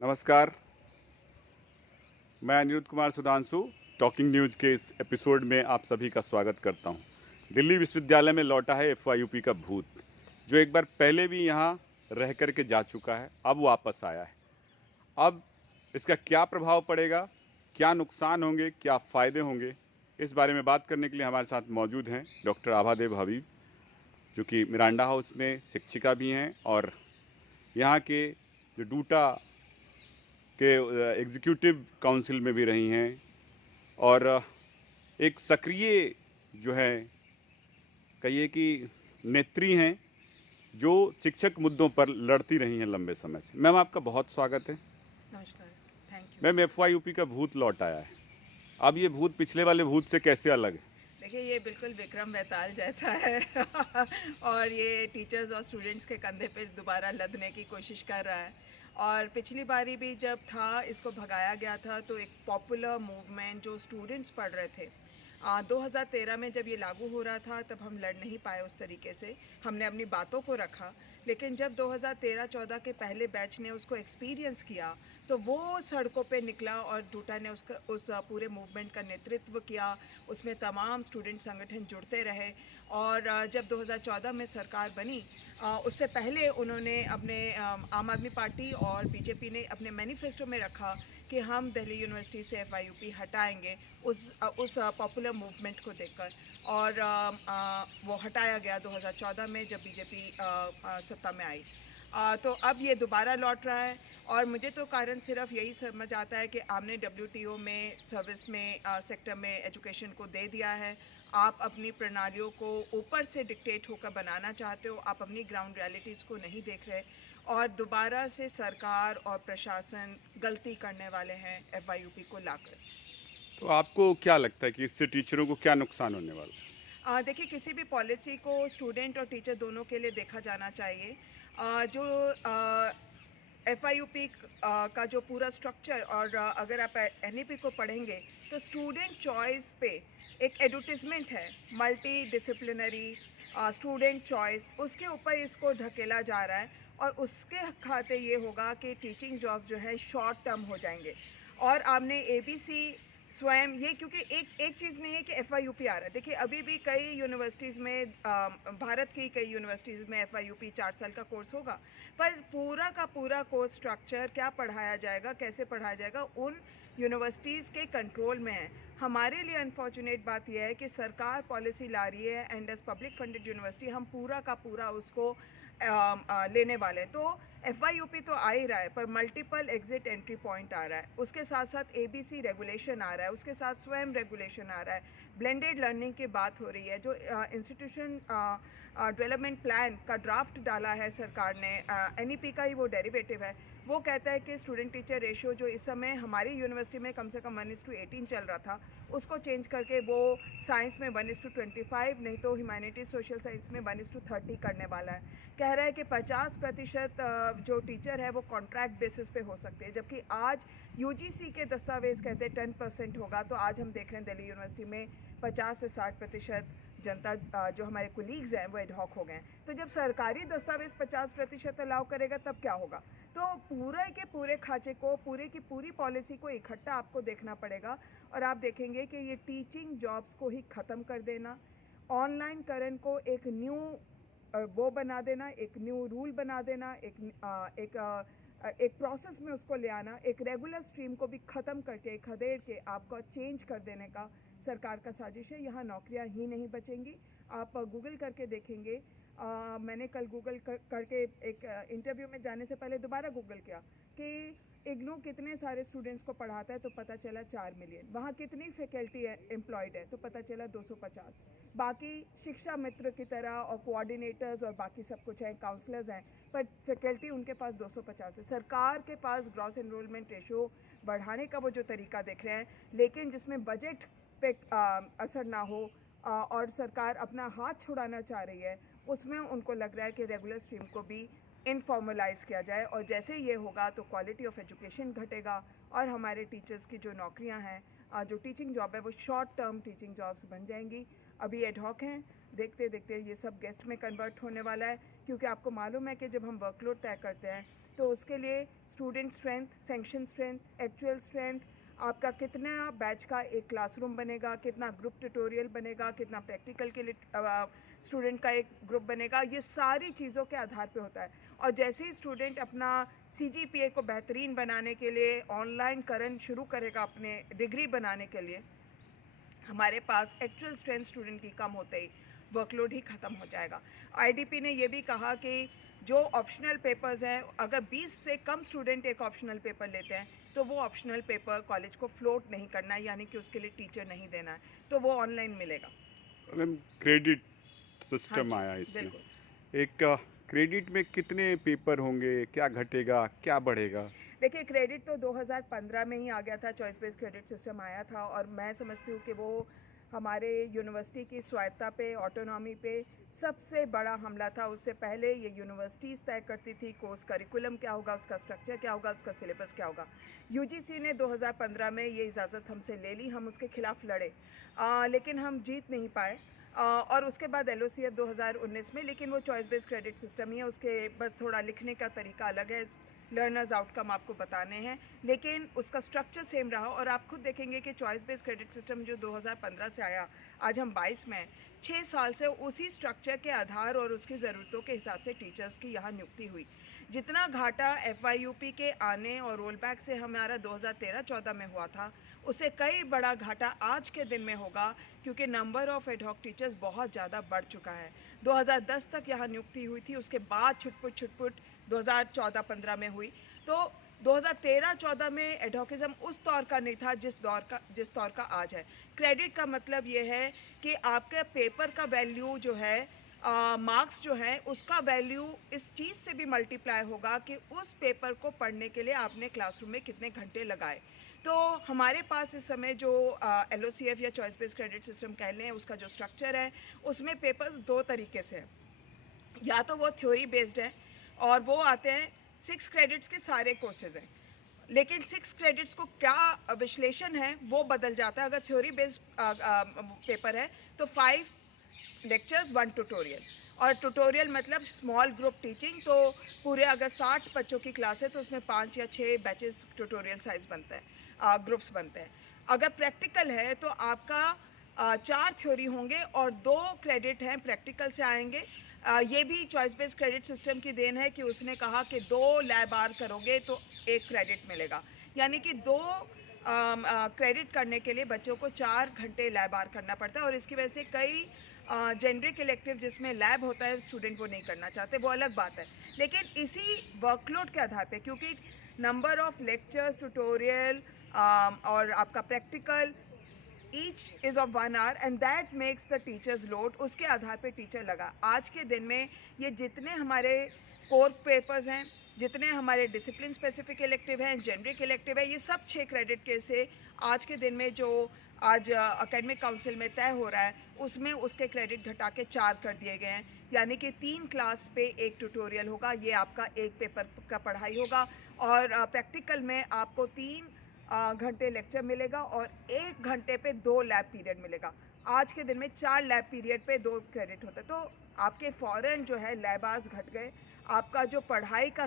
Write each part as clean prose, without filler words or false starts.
नमस्कार, मैं Anirudh Kumar Sudhanshu talking news के इस एपिसोड में आप सभी का स्वागत करता हूं। दिल्ली विश्वविद्यालय में लौटा है एफवाईयूपी का भूत, जो एक बार पहले भी यहां रह कर के जा चुका है, अब वापस आया है। अब इसका क्या प्रभाव पड़ेगा, क्या नुकसान होंगे, क्या फ़ायदे होंगे, इस बारे में बात करने के लिए हमारे साथ मौजूद हैं डॉक्टर आभादेव हबीब, जो कि मिरांडा हाउस में शिक्षिका भी हैं और यहाँ के जो डूटा के एग्जीक्यूटिव काउंसिल में भी रही हैं और एक सक्रिय जो है कहिए कि नेत्री हैं, जो शिक्षक मुद्दों पर लड़ती रही हैं लंबे समय से। मैम, आपका बहुत स्वागत है। नमस्कार, थैंक यू। मैम, एफवाईयूपी का भूत लौट आया है। अब ये भूत पिछले वाले भूत से कैसे अलग है? देखिए, ये बिल्कुल विक्रम बेताल जैसा है और ये टीचर्स और स्टूडेंट्स के कंधे पे दोबारा लदने की कोशिश कर रहा है। और पिछली बारी भी जब था, इसको भगाया गया था, तो एक पॉपुलर मूवमेंट जो स्टूडेंट्स पढ़ रहे थे 2013 में जब ये लागू हो रहा था, तब हम लड़ नहीं पाए उस तरीके से। हमने अपनी बातों को रखा, लेकिन जब 2013-14 के पहले बैच ने उसको एक्सपीरियंस किया, तो वो सड़कों पे निकला और डूटा ने उस पूरे मूवमेंट का नेतृत्व किया। उसमें तमाम स्टूडेंट संगठन जुड़ते रहे और जब 2014 में सरकार बनी, उससे पहले उन्होंने अपने आम आदमी पार्टी और बीजेपी ने अपने मैनिफेस्टो में रखा कि हम दिल्ली यूनिवर्सिटी से एफवाईयूपी हटाएंगे उस पॉपुलर मूवमेंट को देखकर। और वो हटाया गया 2014 में जब बीजेपी सत्ता में आई। तो अब ये दोबारा लौट रहा है और मुझे तो कारण सिर्फ यही समझ आता है कि आपने डब्ल्यूटीओ में सर्विस में सेक्टर में एजुकेशन को दे दिया है। आप अपनी प्रणालियों को ऊपर से डिक्टेट होकर बनाना चाहते हो, आप अपनी ग्राउंड रियलिटीज़ को नहीं देख रहे और दोबारा से सरकार और प्रशासन गलती करने वाले हैं एफवाईयूपी को लाकर। तो आपको क्या लगता है कि इससे टीचरों को क्या नुकसान होने वाला है? देखिए, किसी भी पॉलिसी को स्टूडेंट और टीचर दोनों के लिए देखा जाना चाहिए। जो एफआईयूपी का जो पूरा स्ट्रक्चर और अगर आप एनईपी को पढ़ेंगे तो स्टूडेंट चॉइस पे एक एडवर्टिजमेंट है, मल्टी डिसिप्लिनरी स्टूडेंट चॉइस, उसके ऊपर इसको ढकेला जा रहा है और उसके खाते ये होगा कि टीचिंग जॉब जो है शॉर्ट टर्म हो जाएंगे। और आपने एबीसी स्वयं ये, क्योंकि एक चीज़ नहीं है कि एफआईयूपी आ रहा है। देखिए, अभी भी कई यूनिवर्सिटीज़ में भारत की कई यूनिवर्सिटीज़ में एफआईयूपी 4 साल का कोर्स होगा, पर पूरा का पूरा कोर्स स्ट्रक्चर क्या पढ़ाया जाएगा, कैसे पढ़ाया जाएगा, उन यूनिवर्सिटीज़ के कंट्रोल में है। हमारे लिए अनफॉर्चुनेट बात यह है कि सरकार पॉलिसी ला रही है and as public funded university हम पूरा का पूरा उसको लेने वाले हैं। तो एफवाईयूपी तो आ ही रहा है, पर मल्टीपल एग्जिट एंट्री पॉइंट आ रहा है, उसके साथ साथ एबीसी रेगुलेशन आ रहा है, उसके साथ स्वयं रेगुलेशन आ रहा है, ब्लेंडेड लर्निंग की बात हो रही है। जो इंस्टीट्यूशन डेवलपमेंट प्लान का ड्राफ्ट डाला है सरकार ने, एनईपी का ही वो डेरिवेटिव है, वो कहता है कि स्टूडेंट टीचर रेशियो जो इस समय हमारी यूनिवर्सिटी में कम से कम 1:18 चल रहा था, उसको चेंज करके वो साइंस में 1:25, नहीं तो ह्यूमैनिटीज़ सोशल साइंस में 1:30 करने वाला है। कह रहा है कि 50% जो टीचर है वो कॉन्ट्रैक्ट बेसिस पे हो सकते हैं, जबकि आज यूजीसी के दस्तावेज कहते हैं 10% होगा। तो आज हम देख रहे हैं दिल्ली यूनिवर्सिटी में 50 से 60% जनता जो हमारे कुलीग्स हैं वो एडहॉक हो गए। तो जब सरकारी दस्तावेज 50% अलाउ करेगा तब क्या होगा? तो पूरे के पूरे खांचे को, पूरे की पूरी पॉलिसी को इकट्ठा आपको देखना पड़ेगा और आप देखेंगे कि ये टीचिंग जॉब्स को ही ख़त्म कर देना, ऑनलाइन करण को एक न्यू वो बना देना, एक न्यू रूल बना देना, एक प्रोसेस में उसको ले आना, एक रेगुलर स्ट्रीम को भी ख़त्म करके खदेड़ के आपको चेंज कर देने का सरकार का साजिश है। यहाँ नौकरियाँ ही नहीं बचेंगी। आप गूगल करके देखेंगे, मैंने कल गूगल करके एक इंटरव्यू में जाने से पहले दोबारा गूगल किया कि इग्नू कितने सारे स्टूडेंट्स को पढ़ाता है, तो पता चला 4 मिलियन। वहाँ कितनी फैकल्टी एम्प्लॉयड है, तो पता चला 250। बाकी शिक्षा मित्र की तरह और कोऑर्डिनेटर्स और बाकी सब कुछ है, काउंसलर्स हैं, पर फैकल्टी उनके पास 250 है। सरकार के पास ग्रॉस एनरोलमेंट रेशो बढ़ाने का वो जो तरीका देख रहे हैं, लेकिन जिसमें बजट पे असर ना हो और सरकार अपना हाथ छुड़ाना चाह रही है, उसमें उनको लग रहा है कि रेगुलर स्ट्रीम को भी इनफॉर्मलाइज किया जाए। और जैसे ये होगा तो क्वालिटी ऑफ एजुकेशन घटेगा और हमारे टीचर्स की जो नौकरियां हैं, जो टीचिंग जॉब है, वो शॉर्ट टर्म टीचिंग जॉब्स बन जाएंगी। अभी एडहॉक हैं, देखते देखते ये सब गेस्ट में कन्वर्ट होने वाला है, क्योंकि आपको मालूम है कि जब हम वर्कलोड तय करते हैं तो उसके लिए student strength, sanction strength, actual strength, आपका कितना बैच का एक क्लासरूम बनेगा, कितना ग्रुप ट्यूटोरियल बनेगा, कितना प्रैक्टिकल के लिए स्टूडेंट का एक ग्रुप बनेगा, ये सारी चीज़ों के आधार पे होता है। और जैसे ही स्टूडेंट अपना CGPA को बेहतरीन बनाने के लिए ऑनलाइन करन शुरू करेगा अपने डिग्री बनाने के लिए, हमारे पास एक्चुअल स्ट्रेंथ स्टूडेंट की कम होते ही वर्कलोड ही ख़त्म हो जाएगा। IDP ने ये भी कहा कि जो ऑप्शनल पेपर्स हैं, अगर 20 से कम स्टूडेंट एक ऑप्शनल पेपर लेते हैं तो वो ऑप्शनल पेपर कॉलेज को फ्लोट नहीं करना है, यानी कि उसके लिए टीचर नहीं देना है, तो वो ऑनलाइन मिलेगा। मैम क्रेडिट सिस्टम हाँ आया जी, इसमें, बिल्कुल। एक क्रेडिट में कितने पेपर होंगे, क्या घटेगा क्या बढ़ेगा? देखिए, क्रेडिट तो 2015 में ही आ गया था, चॉइस बेस्ड क्रेडिट सिस्टम आया था, और मैं समझती हूँ कि वो हमारे यूनिवर्सिटी की स्वायत्ता पे, ऑटोनॉमी पे सबसे बड़ा हमला था। उससे पहले ये यूनिवर्सिटीज़ तय करती थी कोर्स करिकुलम क्या होगा, उसका स्ट्रक्चर क्या होगा, उसका सिलेबस क्या होगा। UGC ने 2015 में ये इजाज़त हमसे ले ली, हम उसके खिलाफ लड़े, लेकिन हम जीत नहीं पाए। और उसके बाद LOCF 2019 में, लेकिन वो चॉइस बेस्ड क्रेडिट सिस्टम ही है, उसके बस थोड़ा लिखने का तरीका अलग है, लर्नर्स आउटकम आपको बताने हैं, लेकिन उसका स्ट्रक्चर सेम रहा। और आप खुद देखेंगे कि चॉइस बेस्ड क्रेडिट सिस्टम जो 2015 से आया, आज हम 22 में हैं, 6 साल से उसी स्ट्रक्चर के आधार और उसकी ज़रूरतों के हिसाब से टीचर्स की यहाँ नियुक्ति हुई। जितना घाटा FYUP के आने और रोल बैक से हमारा 2013-14 में हुआ था, उससे कई बड़ा घाटा आज के दिन में होगा, क्योंकि नंबर ऑफ एडहॉक टीचर्स बहुत ज़्यादा बढ़ चुका है। 2010 तक यहाँ नियुक्ति हुई थी, उसके बाद छुटपुट 2014-15 में हुई। तो 2013-14 में एडहॉकिज्म उस दौर का नहीं था जिस दौर का आज है। क्रेडिट का मतलब ये है कि आपके पेपर का वैल्यू जो है, मार्क्स जो है, उसका वैल्यू इस चीज़ से भी मल्टीप्लाई होगा कि उस पेपर को पढ़ने के लिए आपने क्लासरूम में कितने घंटे लगाए। तो हमारे पास इस समय जो LOCF या चॉइस बेस्ड क्रेडिट सिस्टम कह लें, उसका जो स्ट्रक्चर है, उसमें पेपर्स 2 तरीके से हैं। या तो वो थ्योरी बेस्ड हैं और वो आते हैं 6 क्रेडिट्स के सारे कोर्सेज हैं, लेकिन 6 क्रेडिट्स को क्या विश्लेषण है वो बदल जाता है। अगर थ्योरी बेस्ड पेपर है तो 5 लेक्चर्स 1 ट्यूटोरियल, और ट्यूटोरियल मतलब स्मॉल ग्रुप टीचिंग, तो पूरे अगर 60 बच्चों की क्लास है तो उसमें 5 या 6 बैचेस ट्यूटोरियल साइज बनते हैं, ग्रुप्स बनते हैं। अगर प्रैक्टिकल है तो आपका 4 थ्योरी होंगे और 2 क्रेडिट हैं प्रैक्टिकल से आएंगे। ये भी चॉइस बेस्ड क्रेडिट सिस्टम की देन है कि उसने कहा कि 2 लैब आर करोगे तो 1 क्रेडिट मिलेगा, यानी कि 2 क्रेडिट करने के लिए बच्चों को 4 घंटे लैब आर करना पड़ता है। और इसकी वजह से कई जेनरिक इलेक्टिव जिसमें लैब होता है, स्टूडेंट वो नहीं करना चाहते, वो अलग बात है। लेकिन इसी वर्कलोड के आधार पे, क्योंकि नंबर ऑफ लेक्चर्स, ट्यूटोरियल और आपका practical, each is of 1 our and that makes the teachers load, उसके आधार पे टीचर लगा। आज के दिन में ये जितने हमारे कोर पेपर्स हैं, जितने हमारे डिसिप्लिन स्पेसिफिक इलेक्टिव हैं, जेनरिक इलेक्टिव है, ये सब 6 क्रेडिट के से आज के दिन में जो आज एकेडमिक काउंसिल में तय हो रहा है, उसमें उसके क्रेडिट घटा के 4 कर दिए गए हैं, यानी कि 3 क्लास पे 1 ट्यूटोरियल होगा, ये आपका 1 पेपर का पढ़ाई होगा। और प्रैक्टिकल में आपको 3 घंटे लेक्चर मिलेगा और 1 घंटे पे 2 लैब पीरियड मिलेगा। आज के दिन में 4 लैब पीरियड पे 2 क्रेडिट होता है, तो आपके फ़ौरन जो है लैब आवर्स घट गए, आपका जो पढ़ाई का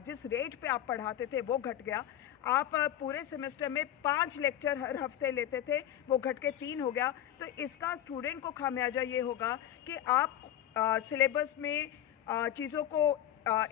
जिस रेट पे आप पढ़ाते थे वो घट गया। आप पूरे सेमेस्टर में 5 लेक्चर हर हफ्ते लेते थे, वो घट के 3 हो गया। तो इसका स्टूडेंट को खामियाजा ये होगा कि आप सिलेबस में चीज़ों को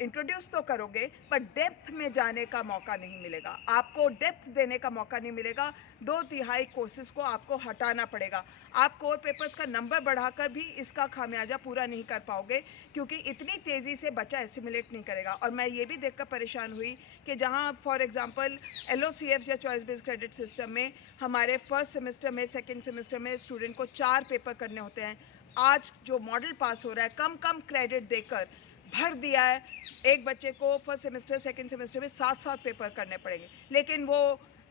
इंट्रोड्यूस तो करोगे, पर डेप्थ में जाने का मौका नहीं मिलेगा, आपको डेप्थ देने का मौका नहीं मिलेगा। 2/3 कोर्सेज को आपको हटाना पड़ेगा। आप कोर पेपर्स का नंबर बढ़ाकर भी इसका खामियाजा पूरा नहीं कर पाओगे, क्योंकि इतनी तेज़ी से बच्चा एसिमुलेट नहीं करेगा। और मैं ये भी देखकर परेशान हुई कि जहाँ फॉर एग्जांपल LOCF या चॉइस बेस्ड क्रेडिट सिस्टम में हमारे फर्स्ट सेमेस्टर में, सेकेंड सेमेस्टर में स्टूडेंट को 4 पेपर करने होते हैं, आज जो मॉडल पास हो रहा है कम क्रेडिट देकर भर दिया है। एक बच्चे को फर्स्ट सेमेस्टर, सेकंड सेमेस्टर में 7-7 पेपर करने पड़ेंगे, लेकिन वो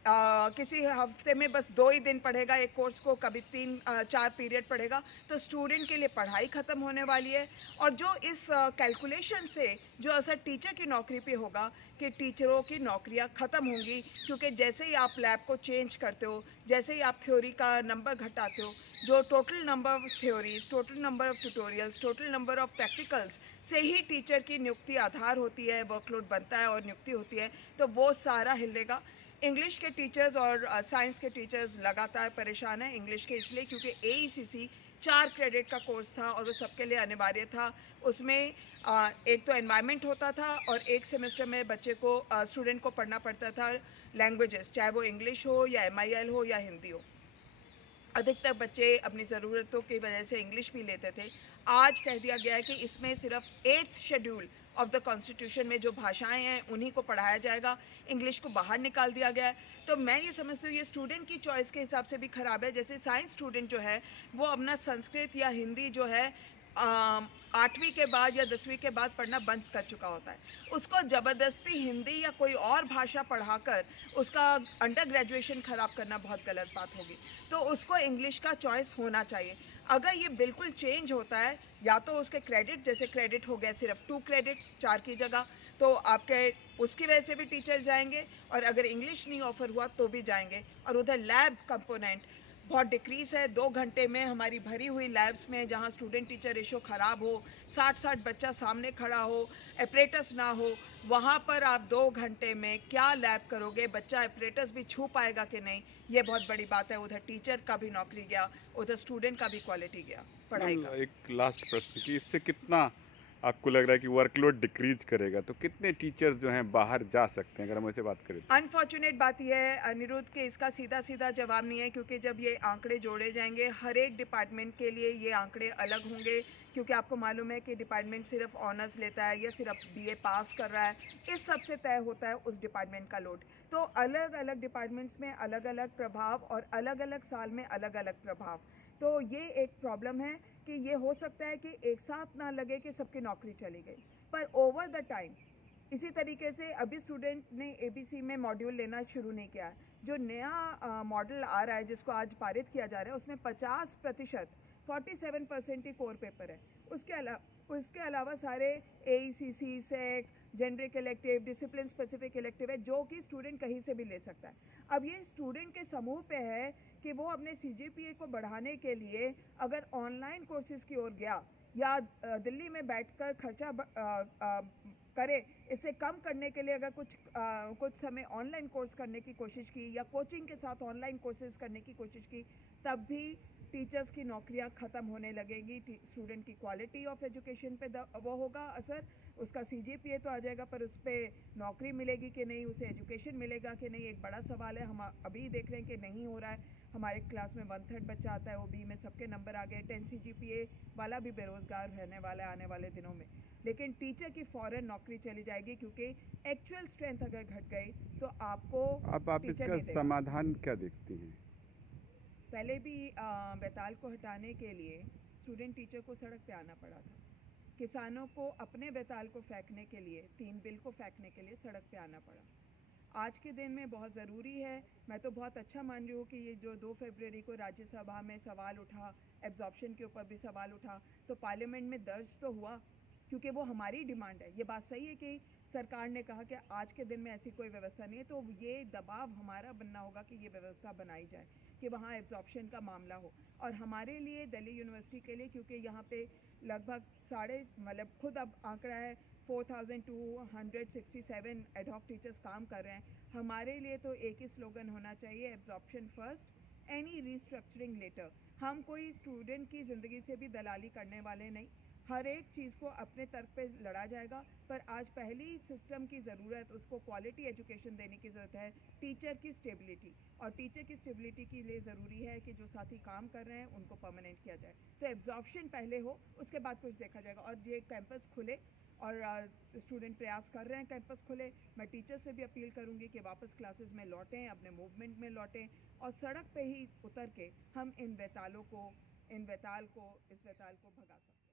किसी हफ्ते में बस 2 ही दिन पढ़ेगा एक कोर्स को, कभी 3-4 पीरियड पढ़ेगा, तो स्टूडेंट के लिए पढ़ाई ख़त्म होने वाली है। और जो इस कैलकुलेशन से जो असर टीचर की नौकरी पे होगा कि टीचरों की नौकरियां ख़त्म होंगी, क्योंकि जैसे ही आप लैब को चेंज करते हो, जैसे ही आप थ्योरी का नंबर घटाते हो, जो total number of theories, total number of tutorials, total number of practicals से ही टीचर की नियुक्ति आधार होती है, वर्कलोड बनता है और नियुक्ति होती है, तो वो सारा हिलेगा। इंग्लिश के टीचर्स और साइंस के टीचर्स लगातार परेशान हैं। इंग्लिश के इसलिए क्योंकि एईसीसी 4 क्रेडिट का कोर्स था और वो सबके लिए अनिवार्य था। उसमें एक तो एनवायरनमेंट होता था और एक सेमेस्टर में बच्चे को स्टूडेंट को पढ़ना पड़ता था लैंग्वेजेस, चाहे वो इंग्लिश हो या एमआईएल हो या हिंदी हो। अधिकतर बच्चे अपनी ज़रूरतों की वजह से इंग्लिश भी लेते थे। आज कह दिया गया है कि इसमें सिर्फ 8th schedule of the constitution में जो भाषाएं हैं उन्हीं को पढ़ाया जाएगा, इंग्लिश को बाहर निकाल दिया गया है। तो मैं ये समझती हूँ ये स्टूडेंट की चॉइस के हिसाब से भी ख़राब है। जैसे साइंस स्टूडेंट जो है वो अपना संस्कृत या हिंदी जो है 8वीं के बाद या 10वीं के बाद पढ़ना बंद कर चुका होता है। उसको ज़बरदस्ती हिंदी या कोई और भाषा पढ़ाकर उसका अंडर ग्रेजुएशन ख़राब करना बहुत गलत बात होगी। तो उसको इंग्लिश का चॉइस होना चाहिए। अगर ये बिल्कुल चेंज होता है, या तो उसके क्रेडिट, जैसे क्रेडिट हो गया सिर्फ 2 क्रेडिट्स 4 की जगह, तो आपके उसकी वजह से भी टीचर जाएंगे, और अगर इंग्लिश नहीं ऑफर हुआ तो भी जाएंगे। और उधर लैब कंपोनेंट बहुत डिक्रीज़ है। 2 घंटे में हमारी भरी हुई लैब्स में जहाँ स्टूडेंट टीचर रेशो ख़राब हो, 60-60 बच्चा सामने खड़ा हो, एपरेटस ना हो, वहाँ पर आप 2 घंटे में क्या लैब करोगे? बच्चा एपरेटस भी छू पाएगा कि नहीं, ये बहुत बड़ी बात है। उधर टीचर का भी नौकरी गया, उधर स्टूडेंट का भी क्वालिटी गया पढ़ाई का। एक लास्ट प्रश्न कि इससे कितना आपको लग रहा है कि वर्कलोड डिक्रीज करेगा, तो कितने टीचर्स जो हैं बाहर जा सकते हैं, अगर हम ऐसे बात करें तो? अनफॉर्चुनेट बात यह है अनिरुद्ध कि इसका सीधा सीधा जवाब नहीं है, क्योंकि जब ये आंकड़े जोड़े जाएंगे हर एक डिपार्टमेंट के लिए ये आंकड़े अलग होंगे। क्योंकि आपको मालूम है कि डिपार्टमेंट सिर्फ ऑनर्स लेता है या सिर्फ बीए पास कर रहा है, इस सब से तय होता है उस डिपार्टमेंट का लोड। तो अलग अलग डिपार्टमेंट्स में अलग अलग प्रभाव और अलग अलग साल में अलग अलग प्रभाव। तो ये एक प्रॉब्लम है कि ये हो सकता है कि एक साथ ना लगे कि सबकी नौकरी चली गई, पर ओवर द टाइम इसी तरीके से अभी स्टूडेंट ने एबीसी में मॉड्यूल लेना शुरू नहीं किया है। जो नया मॉडल आ रहा है जिसको आज पारित किया जा रहा है उसमें 50%, 47% ही कोर पेपर है। उसके अलावा सारे AECC, SEC, generic elective, discipline specific elective है जो कि स्टूडेंट कहीं से भी ले सकता है। अब ये स्टूडेंट के समूह पे है कि वो अपने सीजीपीए को बढ़ाने के लिए अगर ऑनलाइन कोर्सेज की ओर गया या दिल्ली में बैठकर खर्चा करे, इसे कम करने के लिए अगर कुछ समय ऑनलाइन कोर्स करने की कोशिश की या कोचिंग के साथ ऑनलाइन कोर्सेज करने की कोशिश की, तब भी टीचर्स की नौकरियां ख़त्म होने लगेगी। स्टूडेंट की क्वालिटी ऑफ एजुकेशन पे वो होगा असर, उसका सीजीपीए तो आ जाएगा पर उस पर नौकरी मिलेगी कि नहीं, उसे एजुकेशन मिलेगा कि नहीं, एक बड़ा सवाल है। हम अभी देख रहे हैं कि नहीं हो रहा है। हमारे क्लास में 1/3 बच्चा आता है, ओबी में सबके नंबर आ गए। 10 सीजीपीए वाला भी बेरोजगार रहने वाला है आने वाले दिनों में। लेकिन टीचर की फौरन नौकरी चली जाएगी, क्योंकि एक्चुअल स्ट्रेंथ अगर घट गई तो आपको आप टीचर इसका नहीं देगा। समाधान क्या देखती हैं? पहले भी बैताल को हटाने के लिए स्टूडेंट टीचर को सड़क पे आना पड़ा था। किसानों को अपने बैताल को फेंकने के लिए, 3 बिल को फेंकने के लिए सड़क पे आना पड़ा। आज के दिन में बहुत ज़रूरी है। मैं तो बहुत अच्छा मान रही हूँ कि ये जो 2 फरवरी को राज्यसभा में सवाल उठा, एब्जॉर्प्शन के ऊपर भी सवाल उठा, तो पार्लियामेंट में दर्ज तो हुआ, क्योंकि वो हमारी डिमांड है। ये बात सही है कि सरकार ने कहा कि आज के दिन में ऐसी कोई व्यवस्था नहीं है, तो ये दबाव हमारा बनना होगा कि ये व्यवस्था बनाई जाए कि वहाँ एब्जॉर्प्शन का मामला हो। और हमारे लिए दिल्ली यूनिवर्सिटी के लिए, क्योंकि यहाँ पे लगभग खुद अब आंकड़ा है 4267 एडहॉक टीचर्स काम कर रहे हैं। हमारे लिए तो एक ही स्लोगन होना चाहिए, absorption first, any restructuring later. हम कोई स्टूडेंट की ज़िंदगी से भी दलाली करने वाले नहीं, हर एक चीज़ को अपने तर्क पे लड़ा जाएगा। पर आज पहली सिस्टम की ज़रूरत, उसको क्वालिटी एजुकेशन देने की ज़रूरत है, टीचर की स्टेबिलिटी। और टीचर की स्टेबिलिटी के लिए ज़रूरी है कि जो साथी काम कर रहे हैं उनको परमानेंट किया जाए। तो एब्जॉर्प्शन पहले हो, उसके बाद कुछ देखा जाएगा। और ये कैंपस खुले और स्टूडेंट प्रयास कर रहे हैं कैंपस खुले। मैं टीचर से भी अपील करूंगी कि वापस क्लासेस में लौटें, अपने मूवमेंट में लौटें और सड़क पे ही उतर के हम इस वैताल को भगा सकते हैं।